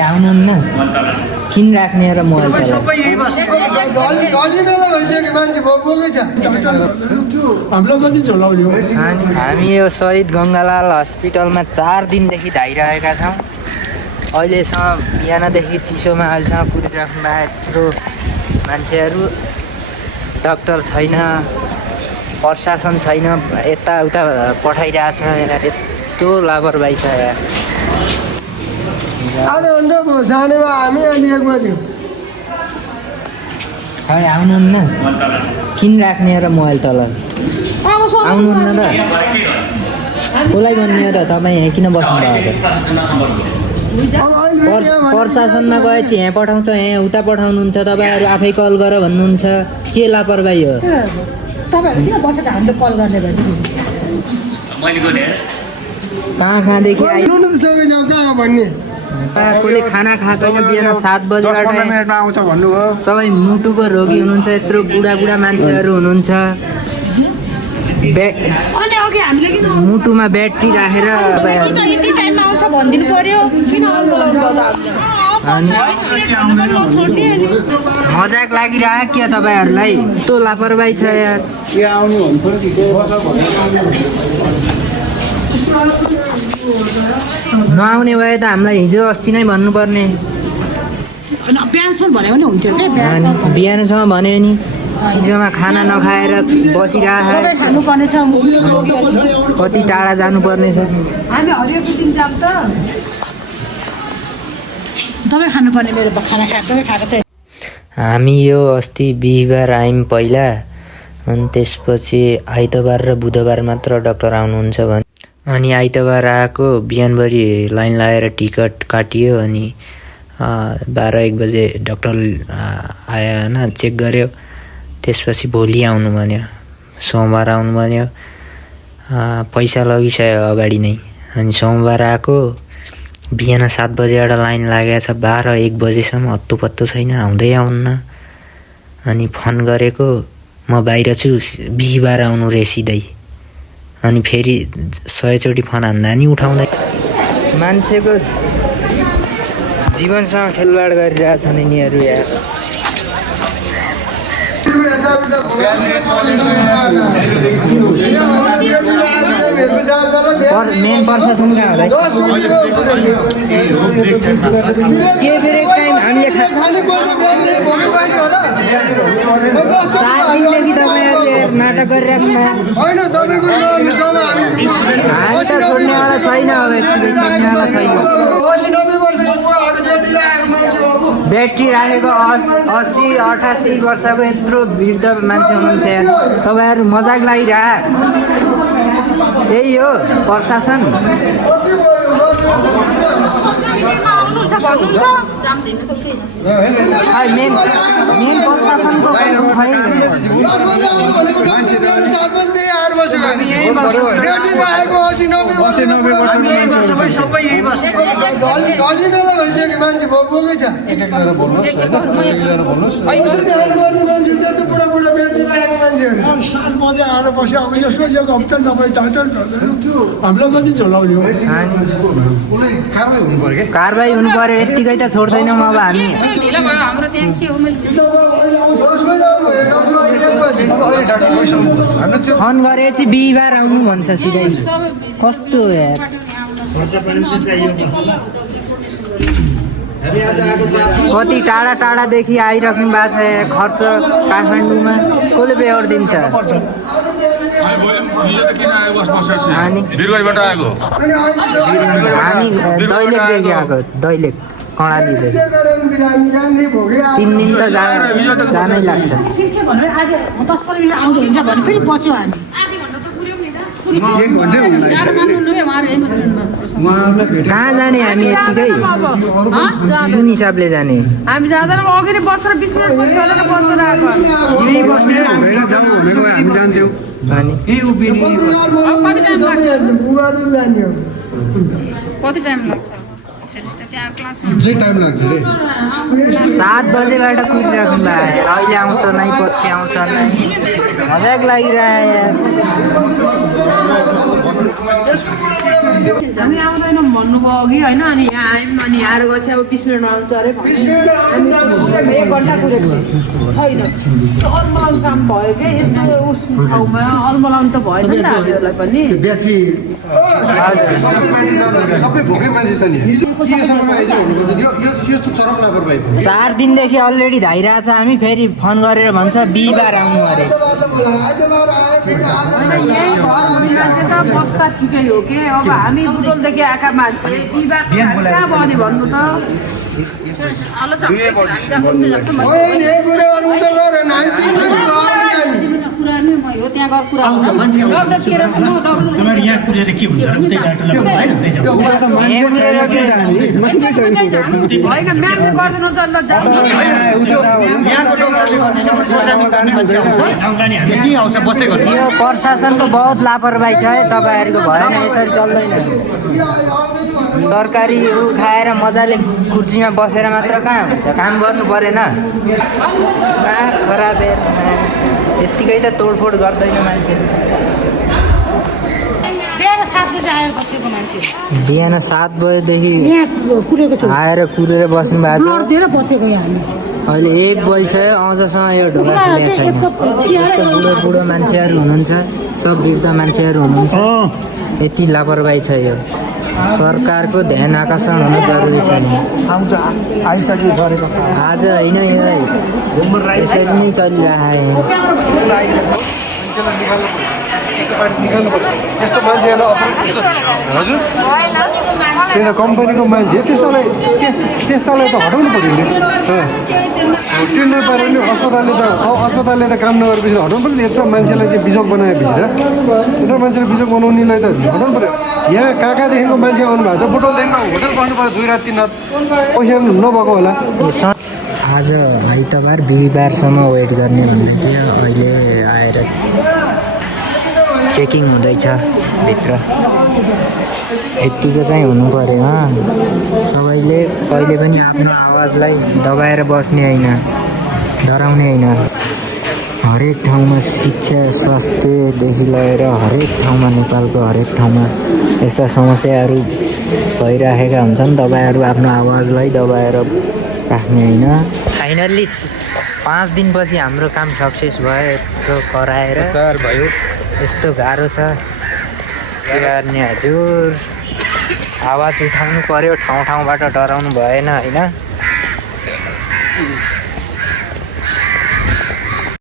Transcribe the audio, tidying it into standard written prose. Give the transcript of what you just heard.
आउनुहुन्न किन राख्ने र मोबाइल हामी यो शहीद गङ्गालाल हस्पिटलमा 4 दिनदेखि धाइरहेका छौँ। अहिलेसम्म बिहानदेखि चिसोमा अहिलेसम्म कुदिराख्नु भएको मान्छेहरू, डाक्टर छैन, प्रशासन छैन, यताउता पठाइरहेछ। यस्तो लापरवाही छ यार। आधा घन्टा भयो जानेमा हामी अहिले 1 बज्यो। खै आउनुहुन्न किन राख्ने र मोबाइल तल आउनुहुन्न त कसलाई भन्ने र तपाईँ यहाँ किन बस्नु भएको? प्रशासनमा गएपछि यहाँ पठाउँछ, यहाँ उता पठाउनुहुन्छ, तपाईँहरू आफै कल गर भन्नुहुन्छ। के लापरवाही हो? कहाँदेखि कसले खाना खाएको छैन, बिहान 7 बजीबाट आउँछ भन्नुभयो। सबै मुटुको रोगी हुनुहुन्छ, यत्रो बुढा मान्छेहरू हुनुहुन्छ। मुटुमा ब्याट्री राखेर मजाक लागिरहेको क्या तपाईँहरूलाई? यस्तो लापरवाही छ यार। नआउने भए त हामीलाई हिजो अस्ति नै भन्नुपर्ने। बिहानसम्म भनेको नि हुन्थ्यो क्या। बिहानसम्म भन्यो नि, चिसोमा खाना नखाएर बसिरहेको खानुपर्नेछ। कति टाढा जानुपर्ने छ। हामी हरियो कुटिङ जाम त तपाईँ खानुपर्ने। मेरो खाना खाएको छ। हामी यो अस्ति बिहिबार आयौँ पहिला, अनि त्यसपछि आइतबार र बुधबार मात्र डाक्टर आउनुहुन्छ भने, अनि आइतबार आएको बिहानभरि लाइन लगाएर टिकट काटियो। अनि 12-1 बजे डाक्टर आयो होइन, चेक गर्यो। त्यसपछि भोलि आउनु भन्यो, सोमबार आउनु भन्यो। पैसा लगिसक्यो अगाडि नै। अनि सोमबार आएको, बिहान 7 बजेबाट लाइन लागेको छ, 12-1 बजेसम्म हत्तोपत्तो छैन, आउँदै आउन्न। अनि फोन गरेको, म बाहिर छु, बिहिबार आउनु रे सिधै। अनि फेरि 100 चोटि फोन हान्दा नि उठाउँदै। मान्छेको जीवनसँग खेलवाड गरिरहेछन् यिनीहरू यार। मेन प्रशासन कहाँ होला? के ब्रेक टाइम हामीले 4 दिनदेखि तपाईँहरूले नाटक गरिराख्नु भयो। हामी त छोड्नेवाला छैन, अब यतिकै छोड्नेवाला छैन। ब्याट्री राखेको 80-88 वर्षको यत्रो वृद्ध मान्छे हुनुहुन्छ यार। तपाईँहरू मजाक लागिरह। यही हो प्रशासन। मेन प्रशासनको कारबाही हुनु पर्यो। यत्तिकै त छोड्दैनौँ अब हामी। फोन गरेपछि बिहिबार आउनु भन्छ सिधै। कस्तो यार। कति टाढादेखि आइराख्नु भएको छ। खर्च काठमाडौँमा कसले बेहोर दिन्छ? हामी दैलेखदेखि आएको, दैलेख कर्णालीदेखि। 3 दिन त जानै लाग्छ। कहाँ जाने हामी? यत्तिकै कुन हिसाबले जाने? हामी जाँदैन, अघि नै बसेर 20 मिनट बसेर आएको। कति टाइम लाग्छ? 7 बजेबाट कुदिराख्नु भयो। अहिले आउँछ नै, पछि आउँछ नै, मजाक लागिरह्यो यार। हामी आउँदैनौँ भन्नुभयो अघि होइन अनि यहाँ आयौँ अनि आएर गएपछि अब 20 मिनटमा आउँछ अरे हामी 1 घन्टा कुरेको छैन अलमलाउनु काम भयो क्या यस्तो उस ठाउँमा अलमलाउनु त भएन नि त हामीहरूलाई पनि सबै भोकै मान्छे छ नि यस्तो चरम लापरवाही 4 दिनदेखि अलरेडी धाइरहेछ हामी फेरि फोन गरेर भन्छ बिहिबार आउनु अरे यही घर मान्छे त बस्दा ठिकै हो कि अब हामी बुटोलदेखि आएका मान्छे बिहिबार कहाँ बने भन्नु त होइन म्यामले गरिदिनु त ल यो प्रशासनको बहुत लापरवाही छ है तपाईँहरूको भएन यसरी चल्दैन सरकारी खाएर मजाले कुर्सीमा बसेर मात्र कहाँ हुन्छ काम गर्नु परेन खराब यत्तिकै त तोडफोड गर्दैन मान्छे बिहान 7 बजेदेखि आएर कुरेर बस्नु भएको छ अहिले 1 बजिसक्यो अझसम्म यो ढोका खुलेको छैन बुढो मान्छेहरू हुनुहुन्छ सब वृद्ध मान्छेहरू हुनुहुन्छ यति लापरवाही छ यो सरकारको ध्यान आकर्षण हुनु जरुरी छ नि आज होइन यो यसरी नै चलिरहेको त्यस्तो मान्छेहरूलाई हजुर त्यही कम्पनीको मान्छे त्यस्तालाई त हटाउनु पऱ्यो नि टेन्डर पाऱ्यो नि अस्पतालले त काम नगरेपछि हटाउनु पऱ्यो यत्रो मान्छेलाई चाहिँ बिजोग बनाएपछि त यत्रो मान्छेलाई बिजोग बनाउनेलाई त हटाउनु पऱ्यो यहाँ कहाँदेखिको मान्छे आउनु भएको छ बुटोलदेखिको होटल बस्नु पऱ्यो 2 रात 3 रात पैसा नभएको होला आज आइतबार बिहिबारसम्म वेट गर्ने भन्दै थियो अहिले आएर चेकिङ हुँदैछ भित्र यत्तिको चाहिँ हुनु पऱ्यो सबैले कहिले पनि आफ्नो आवाजलाई दबाएर बस्ने होइन डराउने होइन हरेक ठाउँमा शिक्षा स्वास्थ्यदेखि लिएर हरेक ठाउँमा नेपालको हरेक ठाउँमा यस्ता समस्याहरू भइराखेका हुन्छन् तपाईँहरू आफ्नो आवाजलाई दबाएर राख्ने होइन फाइनल्ली 5 दिनपछि हाम्रो काम सक्सेस भयो कराएर भयो यस्तो गाह्रो छ गर्ने हजुर आवाज उठाउनु पर्यो ठाउँ ठाउँबाट डराउनु भएन होइन